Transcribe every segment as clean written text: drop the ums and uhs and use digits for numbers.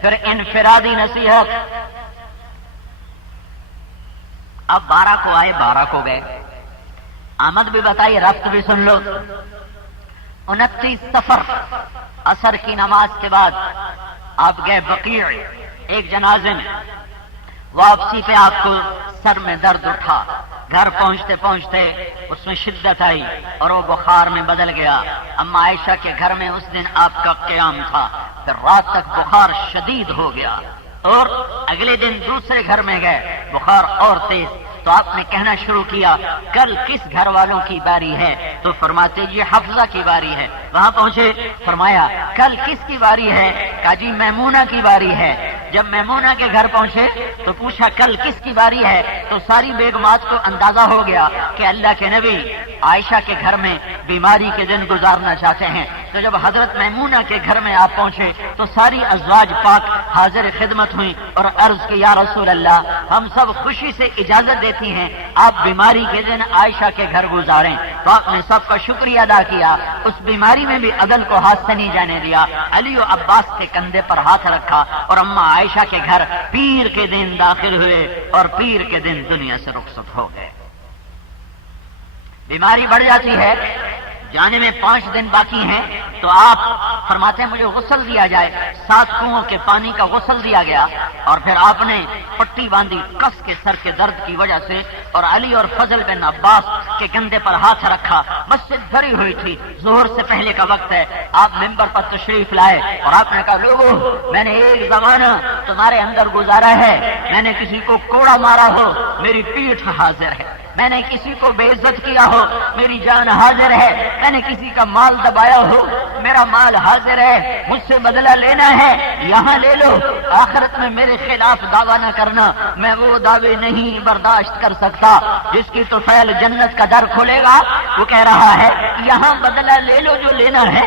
پھر انفرادی نصیحت. اب 12 کو آئے 12 کو گئے. آمد بھی بتائی رفت بھی سن لو. 29 صفر عصر کی نماز کے بعد آپ گئے بقیع ایک جنازے میں. واپسی پہ آپ کو سر میں درد اٹھا. گھر پہنچتے پہنچتے اس میں شدت آئی اور وہ بخار میں بدل گیا. اما عائشہ کے گھر میں اس دن آپ کا قیام تھا. پھر رات تک بخار شدید ہو گیا اور اگلے دن دوسرے گھر میں گئے, بخار اور تیز. تو آپ نے کہنا شروع کیا کل کس گھر والوں کی باری ہے؟ تو فرماتے یہ حفصہ کی باری ہے. وہاں پہنچے, فرمایا کل کس کی باری ہے؟ کہا جی میمونہ کی باری ہے. جب میمونہ کے گھر پہنچے تو پوچھا کل کس کی باری ہے؟ تو ساری بیگمات کو اندازہ ہو گیا کہ اللہ کے نبی عائشہ کے گھر میں بیماری کے دن گزارنا چاہتے ہیں. تو جب حضرت میمونہ کے گھر میں آپ پہنچے تو ساری ازواج پاک حاضر خدمت ہوئی اور عرض کی یا رسول اللہ, ہم سب خوشی سے اجازت دیتی ہیں آپ بیماری کے دن عائشہ کے گھر گزاریں. تو آپ نے سب کا شکریہ ادا کیا. اس بیماری میں بھی عدل کو ہاتھ سے نہیں جانے دیا. علی و عباس کے کندھے پر ہاتھ رکھا اور اما عائشہ کے گھر پیر کے دن داخل ہوئے اور پیر کے دن دنیا سے رخصت ہو گئے. بیماری بڑھ جاتی ہے, جانے میں 5 دن باقی ہیں تو آپ فرماتے ہیں مجھے غسل دیا جائے. 7 کنووں کے پانی کا غسل دیا گیا اور پھر آپ نے پٹی باندھی کس کے سر کے درد کی وجہ سے اور علی اور فضل بن عباس کے کندھے پر ہاتھ رکھا. مسجد بھری ہوئی تھی, ظہر سے پہلے کا وقت ہے. آپ ممبر پر تشریف لائے اور آپ نے کہا لوگوں, میں نے ایک زمانہ تمہارے اندر گزارا ہے. میں نے کسی کو کوڑا مارا ہو, میری پیٹھ حاضر ہے. میں نے کسی کو بے عزت کیا ہو, میری جان حاضر ہے. میں نے کسی کا مال دبایا ہو, میرا مال حاضر ہے. مجھ سے بدلہ لینا ہے, یہاں لے لو. آخرت میں میرے خلاف دعویٰ نہ کرنا, میں وہ دعوے نہیں برداشت کر سکتا. جس کی تو فعل جنت کا در کھولے گا وہ کہہ رہا ہے یہاں بدلہ لے لو جو لینا ہے.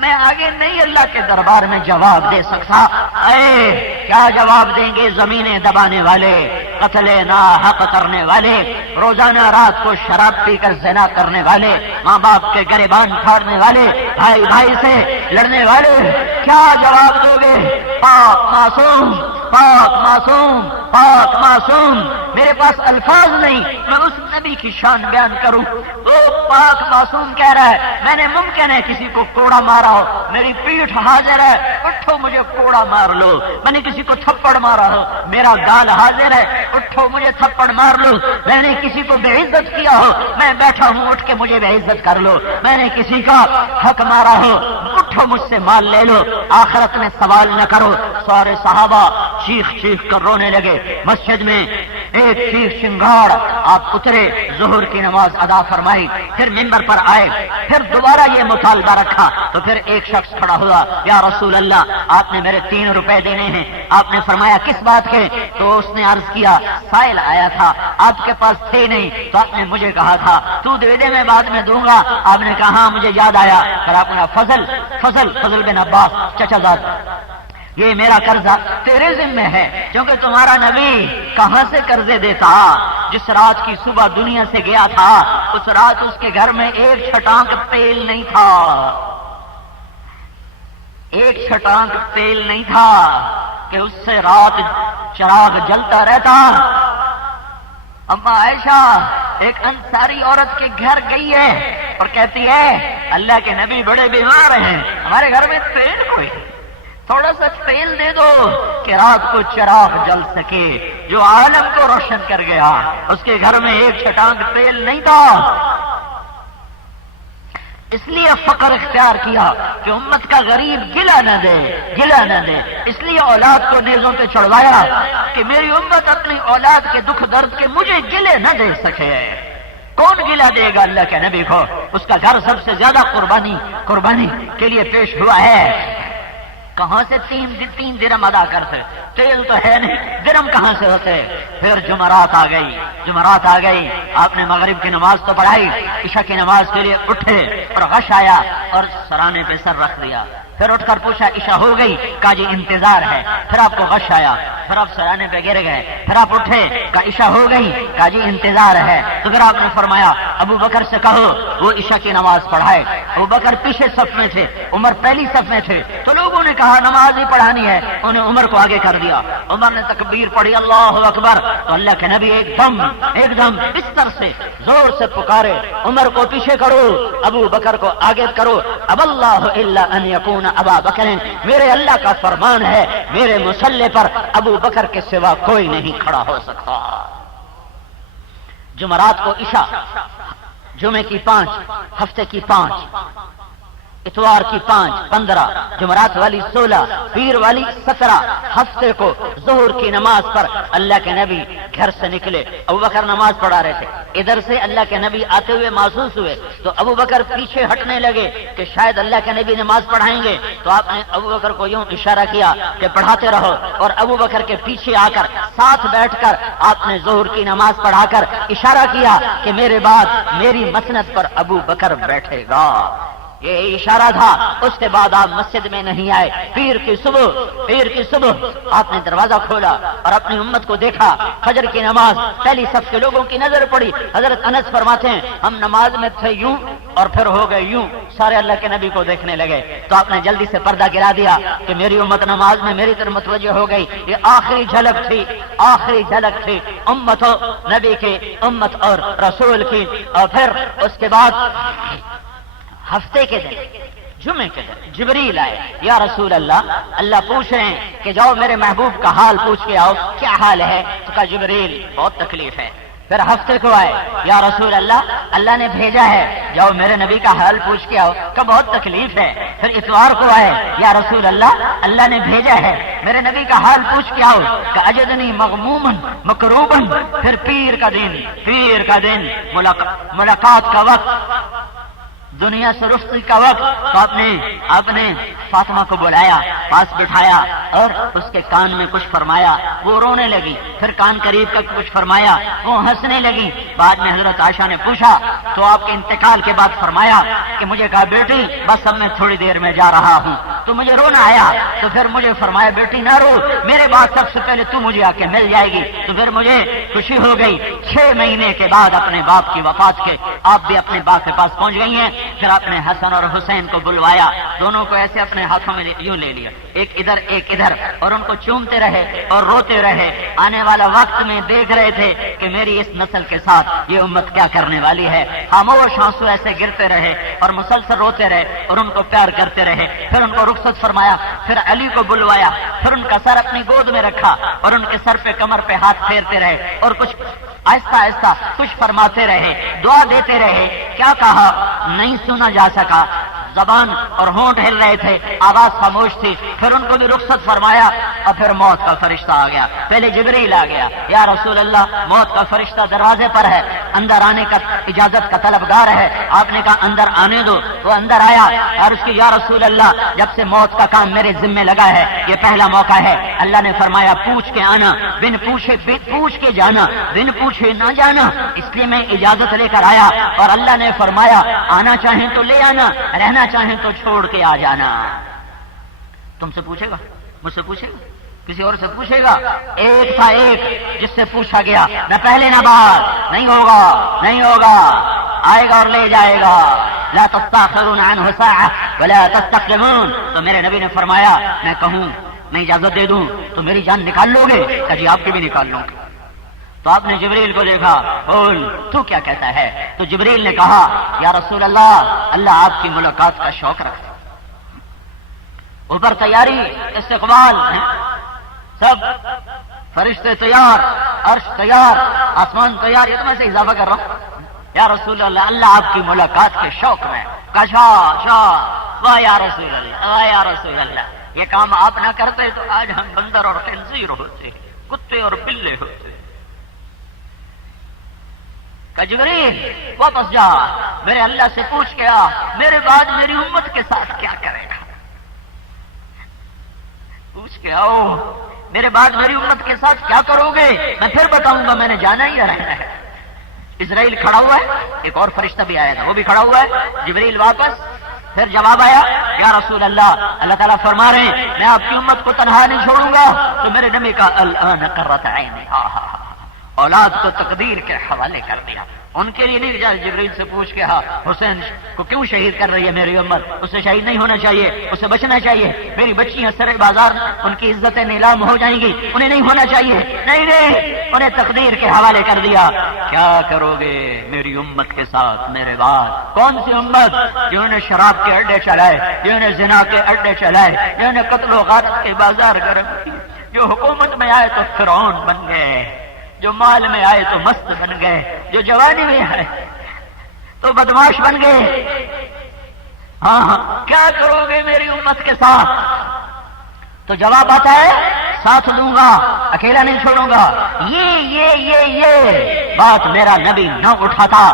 میں آگے نہیں اللہ کے دربار میں جواب دے سکتا. اے کیا جواب دیں گے زمینیں دبانے والے, قتل ناحق کرنے والے, روزانہ رات کو شراب پی کر زنا کرنے والے, ماں باپ کے گریبان پھاڑنے والے, بھائی بھائی سے لڑنے والے, کیا جواب دو گے؟ پاک معصوم, پاک معصوم, پاک معصوم. میرے پاس الفاظ نہیں میں اس نبی کی شان بیان کروں. وہ پاک معصوم کہہ رہا ہے میں نے ممکن ہے کسی کو کوڑا مارا ہو, میری پیٹھ حاضر ہے, اٹھو مجھے کوڑا مار لو. میں نے کسی کو تھپڑ مارا ہو, میرا گال حاضر ہے, اٹھو مجھے تھپڑ مار لو. میں نے کسی کو بے عزت کیا ہو, میں بیٹھا ہوں, اٹھ کے مجھے بے عزت کر لو. میں نے کسی کا حق مارا ہو, اٹھو مجھ سے مال لے لو. آخرت میں سوال نہ کرو. سارے صحابہ چیخ چیخ کر رونے لگے. مسجد میں ایک چیخ شنگار آپ اترے, ظہر کی نماز ادا فرمائی, پھر ممبر پر آئے, پھر دوبارہ یہ مطالبہ رکھا. تو پھر ایک شخص کھڑا ہوا, یا رسول اللہ آپ نے میرے 3 روپے دینے ہیں. آپ نے فرمایا کس بات کے؟ تو اس نے عرض کیا سائل آیا تھا, آپ کے پاس تھے نہیں, تو آپ نے مجھے کہا تھا تو دے دے میں بعد میں دوں گا. آپ نے کہا ہاں مجھے یاد آیا. پھر آپ نے فضل بن عباس چچا زاد, یہ میرا قرضہ تیرے ذمہ ہے کیونکہ تمہارا نبی کہاں سے قرضے دیتا؟ جس رات کی صبح دنیا سے گیا تھا اس رات اس کے گھر میں ایک چھٹانک تیل نہیں تھا, ایک چھٹانک تیل نہیں تھا کہ اس سے رات چراغ جلتا رہتا. اما عائشہ ایک انصاری عورت کے گھر گئی ہے اور کہتی ہے اللہ کے نبی بڑے بیمار ہیں, ہمارے گھر میں تیل کوئی, تھوڑا سا تیل دے دو کہ رات کو چراغ جل سکے. جو عالم کو روشن کر گیا اس کے گھر میں ایک چھٹانک تیل نہیں تھا. اس لیے فقر اختیار کیا کہ امت کا غریب گلا نہ دے. اس لیے اولاد کو نیزوں پہ چڑھوایا کہ میری امت اپنی اولاد کے دکھ درد کے مجھے گلے نہ دے سکے. کون گلا دے گا اللہ کے نبی کو؟ اس کا گھر سب سے زیادہ قربانی کے لیے پیش ہوا ہے. کہاں سے 3 درم ادا کرتے؟ تیل تو ہے نہیں, درم کہاں سے ہوتے؟ پھر جمعرات آ گئی. آپ نے مغرب کی نماز تو پڑھائی, عشاء کی نماز کے لیے اٹھے اور غش آیا اور سرانے پہ سر رکھ دیا. پھر اٹھ کر پوچھا عشاء ہو گئی؟ کہا جی انتظار ہے. پھر آپ کو غش آیا, پھر آپ سرانے پہ گر گئے، پھر آپ اٹھے، کہا عشاء ہو گئی، کہا جی انتظار ہے، تو پھر آپ نے فرمایا ابو بکر سے کہو وہ عشاء کی نماز پڑھائے۔ ابو بکر پیچھے صف میں تھے، عمر پہلی صف میں تھے، تو لوگوں نے کہا نماز ہی پڑھانی ہے، انہیں عمر کو آگے کر دیا۔ عمر نے تکبیر پڑھی اللہ اکبر، تو اللہ کے نبی ایک دم بستر سے زور سے پکارے عمر کو پیچھے کرو، ابو بکر کو آگے کرو، اب اللہ الا ان یکون ابا بکر، میرے اللہ کا فرمان ہے میرے مصلی پر ابو بکر کے سوا کوئی نہیں کھڑا ہو سکتا۔ جمعرات کو عشاء، جمعے کی 5، ہفتے کی 5، اتوار کی 5، 15، جمعرات والی 16، پیر والی 17، ہفتے کو ظہر کی نماز پر اللہ کے نبی گھر سے نکلے، ابو بکر نماز پڑھا رہے تھے، ادھر سے اللہ کے نبی آتے ہوئے محسوس ہوئے تو ابو بکر پیچھے ہٹنے لگے کہ شاید اللہ کے نبی نماز پڑھائیں گے، تو آپ نے ابو بکر کو یوں اشارہ کیا کہ پڑھاتے رہو، اور ابو بکر کے پیچھے آ کر ساتھ بیٹھ کر آپ نے ظہر کی نماز پڑھا کر اشارہ کیا کہ میرے بعد میری مسند پر ابو بکر بیٹھے گا۔ یہ اشارہ تھا۔ اس کے بعد آپ مسجد میں نہیں آئے۔ پیر کی صبح آپ نے دروازہ کھولا اور اپنی امت کو دیکھا، فجر کی نماز پہلی صف کے لوگوں کی نظر پڑی۔ حضرت انس فرماتے ہیں ہم نماز میں تھے یوں اور پھر ہو گئے یوں، سارے اللہ کے نبی کو دیکھنے لگے، تو آپ نے جلدی سے پردہ گرا دیا کہ میری امت نماز میں میری طرف متوجہ ہو گئی۔ یہ آخری جھلک تھی امت و نبی کی، امت اور رسول کی۔ اور پھر اس کے بعد ہفتے کے دن، جمعے کے دن جبریل آئے، یا رسول اللہ پوچھ رہے ہیں کہ جاؤ میرے محبوب کا حال پوچھ کے آؤ، کیا حال ہے؟ تو کہا جبریل بہت تکلیف ہے۔ پھر ہفتے کو آئے، یا رسول اللہ نے بھیجا ہے جاؤ میرے نبی کا حال پوچھ کے آؤ، کہ بہت تکلیف ہے۔ پھر اتوار کو آئے، یا رسول اللہ نے بھیجا ہے میرے نبی کا حال پوچھ کے آؤ، کہ اجدنی مغموما مکروبا۔ پھر پیر کا دن ملاقات کا وقت، دنیا سے رخصتی کا وقت، تو آپ نے فاطمہ کو بلایا، پاس بٹھایا اور اس کے کان میں کچھ فرمایا، وہ رونے لگی۔ پھر کان قریب کا کچھ فرمایا، وہ ہنسنے لگی۔ بعد میں حضرت عائشہ نے پوچھا تو آپ کے انتقال کے بعد فرمایا کہ مجھے کہا بیٹی بس اب میں تھوڑی دیر میں جا رہا ہوں، تو مجھے رونا آیا، تو پھر مجھے فرمایا بیٹی نہ رو، میرے بعد سب سے پہلے تو مجھے آ کے مل جائے گی۔ تو پھر مجھے خوشی ہو گئی۔ 6 مہینے کے بعد اپنے باپ کی وفات کے آپ بھی اپنے باپ کے پاس پہنچ گئی ہیں۔ پھر آپ نے حسن اور حسین کو بلوایا، دونوں کو ایسے اپنے ہاتھوں میں یوں لے لیا، ایک ادھر، اور ان کو چومتے رہے اور روتے رہے۔ آنے والا وقت میں دیکھ رہے تھے کہ میری اس نسل کے ساتھ یہ امت کیا کرنے والی ہے۔ خاموش آنسو ایسے گرتے رہے اور مسلسل روتے رہے اور ان کو پیار کرتے رہے۔ پھر ان کو رخصت فرمایا، پھر علی کو بلوایا، پھر ان کا سر اپنی گود میں رکھا اور ان کے سر پہ کمر پہ ہاتھ پھیرتے رہے اور کچھ آہستہ کچھ فرماتے رہے، دعا دیتے رہے۔ کیا کہا نہیں سنا جا سکا، زبان اور ہونٹ ہل رہے تھے، آواز خاموش تھی۔ پھر ان کو بھی رخصت فرمایا اور پھر موت کا فرشتہ آ گیا۔ پہلے جبریل آ گیا، یا رسول اللہ موت کا فرشتہ دروازے پر ہے، اندر آنے کا اجازت کا طلبگار ہے۔ آپ نے کہا اندر آنے دو، وہ اندر آیا اور اس کی یا رسول اللہ جب سے موت کا کام میرے ذمہ لگا ہے یہ پہلا موقع ہے۔ اللہ نے فرمایا پوچھ کے آنا، بن پوچھ کے جانا، بن پوچھے نہ جانا، اس لیے میں اجازت لے کر آیا۔ اور اللہ نے فرمایا آنا چاہیں تو لے آنا، رہنا چاہیں تو چھوڑ کے آ جانا۔ تم سے پوچھے گا، مجھ سے پوچھے گا، کسی اور سے پوچھے گا؟ ایک تھا جس سے پوچھا گیا، نہ پہلے نہ بعد، نہیں ہوگا، آئے گا اور لے جائے گا۔ لا تستاخرون عنہ ساعة ولا تستقدمون۔ تو میرے نبی نے فرمایا میں کہوں، میں اجازت دے دوں تو میری جان نکال لو گے؟ کہ جی آپ کی بھی نکال لوں گے۔ تو آپ نے جبریل کو دیکھا، بول تو کیا کہتا ہے؟ تو جبریل نے کہا یا رسول اللہ آپ کی ملاقات کا شوق رکھتا، اوپر تیاری، استقبال، سب فرشتے تیار، عرش تیار، آسمان تیار۔ یہ تو میں سے اضافہ کر رہا ہوں۔ یا رسول اللہ آپ کی ملاقات کے شوق میں کشا واہ یا رسول اللہ یہ کام آپ نہ کرتے تو آج ہم بندر اور خنزیر ہوتے، کتے اور بلے ہوتے۔ کہ جبریل واپس جا، میرے اللہ سے پوچھ کے آ میرے بعد میری امت کے ساتھ کیا کرے گا، پوچھ کے آؤ میرے بعد میری امت کے ساتھ کیا کرو گے، میں پھر بتاؤں گا، میں نے جانا ہی رہنا ہے۔ اسرائیل کھڑا ہوا ہے، ایک اور فرشتہ بھی آیا تھا وہ بھی کھڑا ہوا ہے۔ جبریل واپس پھر جواب آیا یا رسول اللہ، اللہ تعالیٰ فرما رہے ہیں میں آپ کی امت کو تنہا نہیں چھوڑوں گا. تو میرے نبی کا الآن قرۃ عینی، اولاد کو تقدیر کے حوالے کر دیا. ان کے لیے نہیں جا جبریل سے پوچھ کے حسین کو کیوں شہید کر رہی ہے میری امت، اسے شہید نہیں ہونا چاہیے، اسے بچنا چاہیے. میری بچیاں سر بازار ان کی عزتیں نیلام ہو جائیں گی، انہیں نہیں ہونا چاہیے. نہیں انہیں تقدیر کے حوالے کر دیا. کیا کرو گے میری امت کے ساتھ میرے بعد؟ کون سی امت؟ جنہوں نے شراب کے اڈے چلائے، جنہوں نے زنا کے اڈے چلائے، جنہوں نے قتل و غارت کے بازار گرم کیے، جو حکومت میں آئے تو فرعون بن گئے، جو مال میں آئے تو مست بن گئے، جو جوانی میں آئے تو بدماش بن گئے. ہاں کیا کرو گے میری امت کے ساتھ؟ تو جواب آتا ہے ساتھ دوں گا، اکیلا نہیں چھوڑوں گا. یہ بات میرا نبی نہ اٹھاتا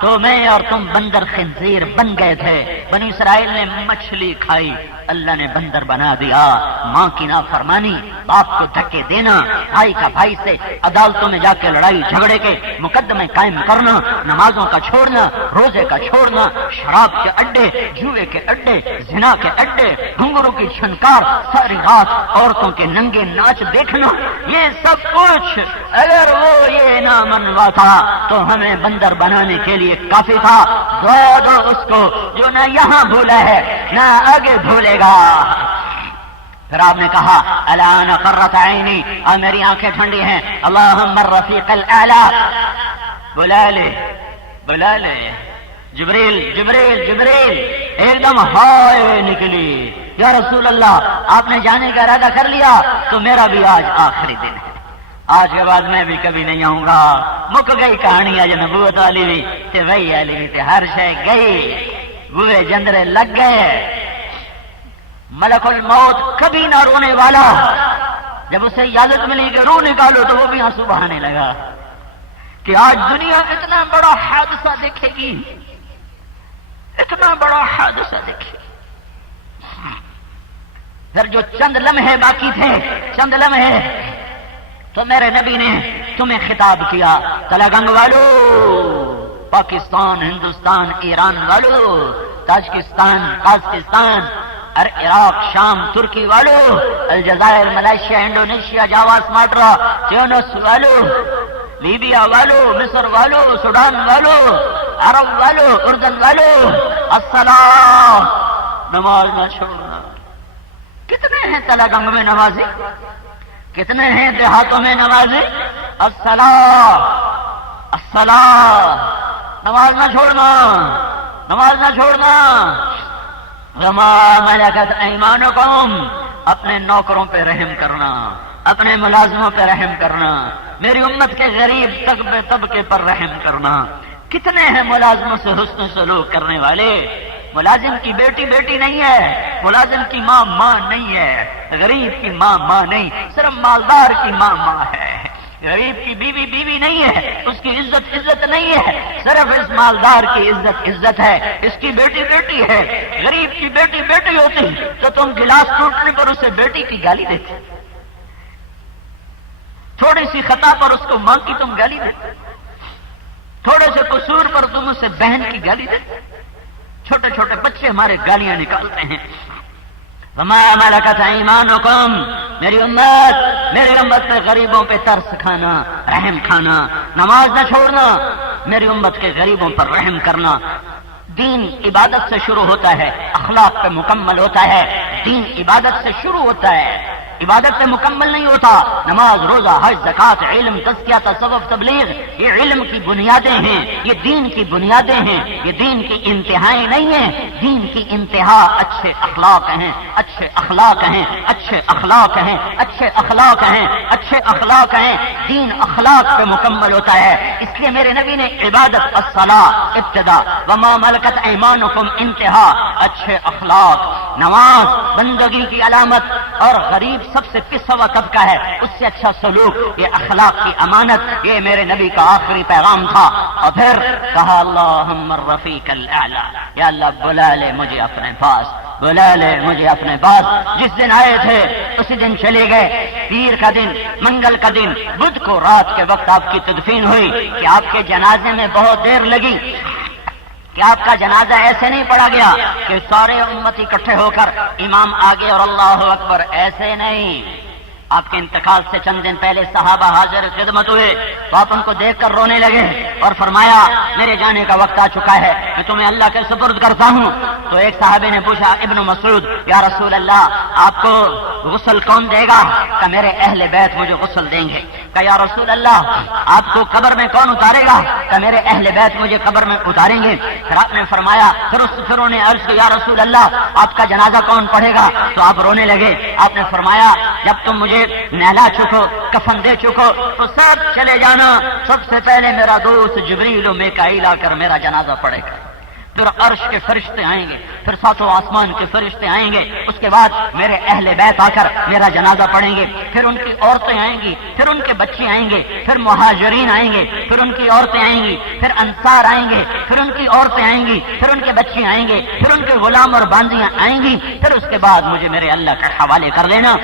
تو میں اور تم بندر خنزیر بن گئے تھے. بنی اسرائیل نے مچھلی کھائی، اللہ نے بندر بنا دیا. ماں کی نافرمانی، باپ کو دھکے دینا، بھائی کا بھائی سے عدالتوں میں جا کے لڑائی جھگڑے کے مقدمے قائم کرنا، نمازوں کا چھوڑنا، روزے کا چھوڑنا، شراب کے اڈے، جوئے کے اڈے، زنا کے اڈے، گھنگرو کی چھنکار، ساری رات عورتوں کے ننگے ناچ دیکھنا، یہ سب کچھ اگر وہ یہ نہ منوا تھا تو ہمیں بندر بنانے کے لیے کافی تھا. دو اس کو جو نہ یہاں بھولا ہے نہ آگے بھولے گا. پھر آپ نے کہا الان قرۃ عینی، اور میری آنکھیں ٹھنڈی ہیں. اللہم الرفیق الاعلی، بلا لے جبریل ایک دم ہائے نکلی. یا رسول اللہ آپ نے جانے کا ارادہ کر لیا تو میرا بھی آج آخری دن ہے، آج کے بعد میں بھی کبھی نہیں آؤں گا. مک گئی کہانی آج نبوت والی بھی تے وہی والی بھی تے ہر شے گئی، بوئے جندرے لگ گئے. ملک الموت کبھی نہ رونے والا جب اسے اجازت ملی کہ روح نکالو تو وہ بھی آنسو بہانے لگا کہ آج دنیا اتنا بڑا حادثہ دیکھے گی، اتنا بڑا حادثہ دیکھے. پھر جو چند لمحے باقی تھے، چند لمحے، تو میرے نبی نے تمہیں خطاب کیا. تلنگانہ والو، پاکستان، ہندوستان، ایران والو، تاجکستان، قازقستان، عراق، شام، ترکی والو، الجزائر، ملائیشیا، انڈونیشیا، جاوا، سماٹرا، تیونس والو، لیبیا والو، مصر والو، سوڈان والو، عرب والو، اردن والو، الصلاۃ، نماز نہ چھوڑنا. کتنے ہیں تلنگانہ میں نمازی؟ کتنے ہیں دیہاتوں میں نمازی؟ الصلاۃ، نماز نہ چھوڑنا، نماز نہ چھوڑنا. وما ملکت ایمانکم، اپنے نوکروں پہ رحم کرنا، اپنے ملازموں پہ رحم کرنا، میری امت کے غریب طبقے پر رحم کرنا. کتنے ہیں ملازموں سے حسن سلوک کرنے والے؟ ملازم کی بیٹی نہیں ہے، ملازم کی ماں نہیں ہے، غریب کی ماں نہیں، صرف مالدار کی ماں ہے. غریب کی بیوی نہیں ہے، اس کی عزت نہیں ہے، صرف اس مالدار کی عزت ہے. اس کی بیٹی ہے. غریب کی بیٹی ہوتی تو تم گلاس ٹوٹنے پر اسے بیٹی کی گالی دیتے، تھوڑی سی خطا پر اس کو ماں کی تم گالی دیتے، تھوڑے سے قصور پر تم اسے بہن کی گالی دیتے. چھوٹے چھوٹے بچے ہمارے گالیاں نکالتے ہیں. وما ملکت ایمانکم، میری امت پہ غریبوں پہ ترس کھانا، رحم کھانا، نماز نہ چھوڑنا، میری امت کے غریبوں پر رحم کرنا. دین عبادت سے شروع ہوتا ہے، اخلاق پہ مکمل ہوتا ہے. دین عبادت سے شروع ہوتا ہے، عبادت سے مکمل نہیں ہوتا. نماز، روزہ، حج، زکوٰۃ، علم، تزکیہ، تصوف، تبلیغ، یہ علم کی بنیادیں ہیں، یہ دین کی بنیادیں ہیں، یہ دین کی انتہائیں نہیں ہیں. دین کی انتہا اچھے اخلاق ہیں، اچھے اخلاق ہیں، اچھے اخلاق ہیں، اچھے اخلاق ہیں، اچھے اخلاق ہیں. دین اخلاق پہ مکمل ہوتا ہے. اس لیے میرے نبی نے عبادت الصلاۃ ابتدا، وما ملکت ایمانکم انتہا. اچھے اخلاق، نماز بندگی کی علامت، اور غریب سب سے پسا ہوا طبقہ ہے، اس سے اچھا سلوک، یہ اخلاق کی امانت. یہ میرے نبی کا آخری پیغام تھا. اور پھر کہا اللہم الرفیق الاعلی، یا اللہ بلا لے مجھے اپنے پاس، بلا لے مجھے اپنے پاس. جس دن آئے تھے اسی دن چلے گئے. پیر کا دن، منگل کا دن، بدھ کو رات کے وقت آپ کی تدفین ہوئی کہ آپ کے جنازے میں بہت دیر لگی. کہ آپ کا جنازہ ایسے نہیں پڑھا گیا کہ سارے امت اکٹھے ہو کر امام آگے اور اللہ اکبر، ایسے نہیں۔ آپ کے انتقال سے چند دن پہلے صحابہ حاضر خدمت ہوئے تو آپ ان کو دیکھ کر رونے لگے اور فرمایا میرے جانے کا وقت آ چکا ہے، میں تمہیں اللہ کے سپرد کرتا ہوں۔ تو ایک صحابی نے پوچھا ابن مسعود یا رسول اللہ آپ کو غسل کون دے گا؟ کہ میرے اہل بیت مجھے غسل دیں گے۔ کہ یا رسول اللہ آپ کو قبر میں کون اتارے گا؟ کہ میرے اہل بیت مجھے قبر میں اتاریں گے۔ پھر آپ نے فرمایا پھر انہوں نے عرض کیا یا رسول اللہ آپ کا جنازہ کون پڑھے گا؟ تو آپ رونے لگے۔ آپ نے فرمایا جب تم مجھے نہلا چکو، کفن دے چکو تو سب چلے جانا، سب سے پہلے میرا دوست جبریل و میکائیل آ کر میرا جنازہ پڑھے گا، پھر عرش کے فرشتے آئیں گے، پھر ساتوں آسمان کے فرشتے آئیں گے، اس کے بعد میرے اہل بیت آ کر میرا جنازہ پڑھیں گے، پھر ان کی عورتیں آئیں گی، پھر ان کے بچے آئیں گے، پھر مہاجرین آئیں گے، پھر ان کی عورتیں آئیں گی، پھر انصار آئیں گے، پھر ان کی عورتیں آئیں گی، پھر ان کے بچے آئیں گے، پھر ان کے غلام اور باندیاں آئیں گی، پھر اس کے بعد مجھے میرے اللہ کے حوالے کر دینا۔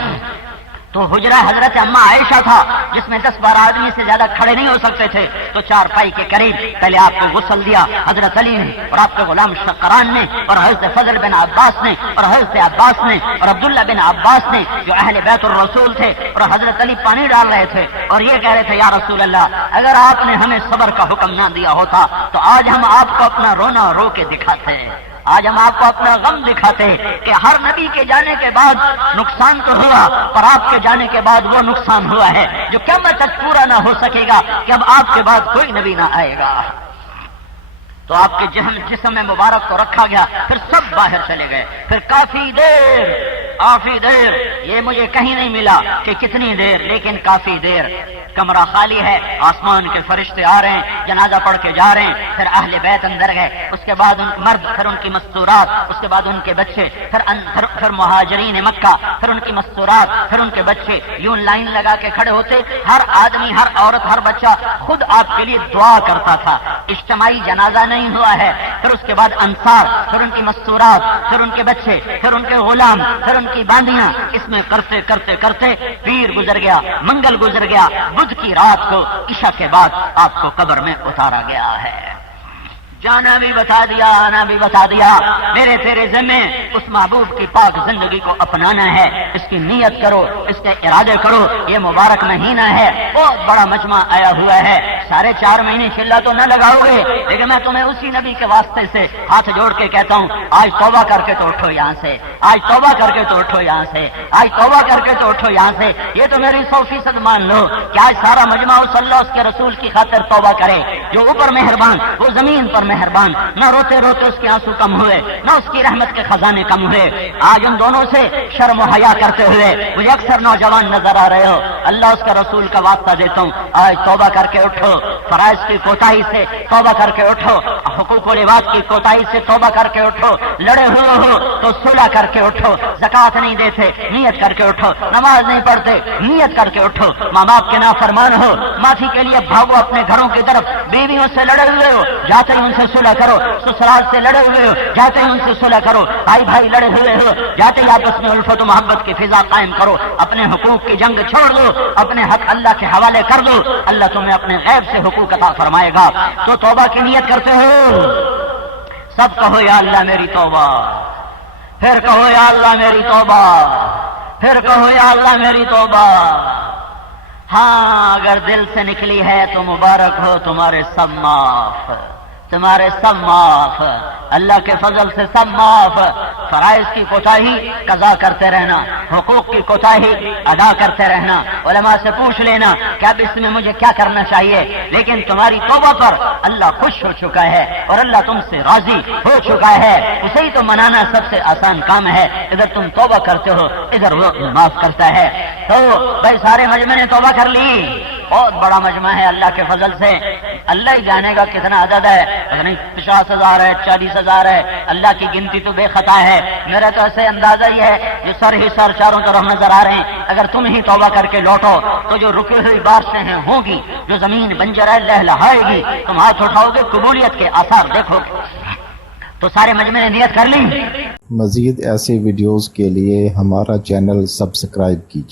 تو حجرہ حضرت اما عائشہ تھا جس میں 10-12 آدمی سے زیادہ کھڑے نہیں ہو سکتے تھے، تو 4 پائی کے قریب پہلے آپ کو غسل دیا حضرت علی نے اور آپ کے غلام شقران نے اور حضرت فضل بن عباس نے اور حضرت عباس نے اور عبداللہ بن عباس نے جو اہل بیت الرسول تھے، اور حضرت علی پانی ڈال رہے تھے اور یہ کہہ رہے تھے یا رسول اللہ اگر آپ نے ہمیں صبر کا حکم نہ دیا ہوتا تو آج ہم آپ کو اپنا رونا رو کے دکھاتے ہیں، آج ہم آپ کو اپنا غم دکھاتے کہ ہر نبی کے جانے کے بعد نقصان تو ہوا، پر آپ کے جانے کے بعد وہ نقصان ہوا ہے جو قیامت تک پورا نہ ہو سکے گا کہ اب آپ کے بعد کوئی نبی نہ آئے گا۔ تو آپ کے جسم میں مبارک کو رکھا گیا، پھر سب باہر چلے گئے، پھر کافی دیر یہ مجھے کہیں نہیں ملا کہ کتنی دیر، لیکن کافی دیر کمرہ خالی ہے، آسمان کے فرشتے آ رہے ہیں، جنازہ پڑھ کے جا رہے ہیں، پھر اہل بیت اندر گئے، اس کے بعد ان مرد، پھر ان کی مستورات، اس کے بعد ان کے بچے، پھر مہاجرین مکہ، پھر ان کی مستورات، پھر ان کے بچے، یوں لائن لگا کے کھڑے ہوتے، ہر آدمی، ہر عورت، ہر بچہ خود آپ کے لیے دعا کرتا تھا۔ اجتماعی جنازہ نہیں ہوا ہے۔ پھر اس کے بعد انصار، پھر ان کی مستورات، پھر ان کے بچے، پھر ان کے غلام، پھر ان کی باندیاں، اس میں کرتے کرتے کرتے پیر گزر گیا، منگل گزر گیا، بدھ کی رات کو عشاء کے بعد آپ کو قبر میں اتارا گیا ہے۔ جانا بھی بتا دیا، آنا بھی بتا دیا، میرے تیرے ذمے اس محبوب کی پاک زندگی کو اپنانا ہے، اس کی نیت کرو، اس کے ارادے کرو۔ یہ مبارک مہینہ ہے، بہت بڑا مجمع آیا ہوا ہے، 4.5 مہینے چلا تو نہ لگاؤ گے، لیکن میں تمہیں اسی نبی کے واسطے سے ہاتھ جوڑ کے کہتا ہوں آج توبہ کر کے تو اٹھو یہاں سے، آج توبہ کر کے تو اٹھو یہاں سے، آج توبہ کر کے تو اٹھو یہاں سے۔ یہ تو میری 100% مان لو کہ آج سارا مجمع اس اللہ اس کے رسول کی خاطر توبہ کرے جو اوپر مہربان، وہ زمین پر مہربان، نہ روتے روتے اس کے آنسو کم ہوئے، نہ اس کی رحمت کے خزانے کم ہوئے۔ آج ان دونوں سے شرم و حیا کرتے ہوئے مجھے اکثر نوجوان نظر آ رہے ہو، اللہ اس کے رسول کا واسطہ دیتا ہوں آج توبہ کر کے اٹھو، فرائض کی کوتاہی سے توبہ کر کے اٹھو، حقوق و لباس کی کوتاہی سے توبہ کر کے اٹھو، لڑے ہوئے ہو تو صلح کر کے اٹھو، زکوٰۃ نہیں دیتے نیت کر کے اٹھو، نماز نہیں پڑھتے نیت کر کے اٹھو، ماں باپ کے نافرمان ہو معافی کے لیے بھاگو اپنے گھروں کی طرف، بیویوں سے لڑے ہوئے ہو جاتے ہی ان سے صلح کرو، سسرال سے لڑے ہوئے ہو جاتے ہی ان سے صلح کرو، بھائی لڑے ہوئے ہو جاتے ہی آپس میں الفت و محبت کی فضا قائم کرو، اپنے حقوق کی جنگ چھوڑ دو، اپنے حق اللہ کے حوالے کر دو، اللہ تمہیں اپنے غیب سے حقوق عطا فرمائے گا۔ تو توبہ کی نیت کرتے ہو، سب کہو یا اللہ میری توبہ، پھر کہو یا اللہ میری توبہ، پھر کہو یا اللہ میری توبہ۔ ہاں اگر دل سے نکلی ہے تو مبارک ہو، تمہارے سب معاف، تمہارے سب معاف، اللہ کے فضل سے سب معاف۔ فرائض کی کوتاہی قضا کرتے رہنا، حقوق کی کوتاہی ادا کرتے رہنا، علماء سے پوچھ لینا کہ اب اس میں مجھے کیا کرنا چاہیے، لیکن تمہاری توبہ پر اللہ خوش ہو چکا ہے اور اللہ تم سے راضی ہو چکا ہے، اسے ہی تو منانا سب سے آسان کام ہے۔ ادھر تم توبہ کرتے ہو، ادھر وہ معاف کرتا ہے۔ تو بھائی سارے مجمع نے توبہ کر لی، بہت بڑا مجمع ہے اللہ کے فضل سے، اللہ ہی جانے گا کتنا عدد ہے، 50,000 ہے، 40,000 ہے، اللہ کی گنتی تو بے خطا ہے۔ میرا تو ایسے اندازہ ہی ہے یہ سر ہی سر چاروں طرف نظر آ رہے ہیں، اگر تم ہی توبہ کر کے لوٹو تو جو رکی ہوئی بارشیں ہیں ہوں گی، جو زمین بنجر ہے لہلہائے گی، تم ہاتھ اٹھاؤ گے قبولیت کے آثار دیکھو گے۔ تو سارے مجمع نے نیت کر لی۔ مزید ایسے ویڈیوز کے لیے ہمارا چینل سبسکرائب کیجیے۔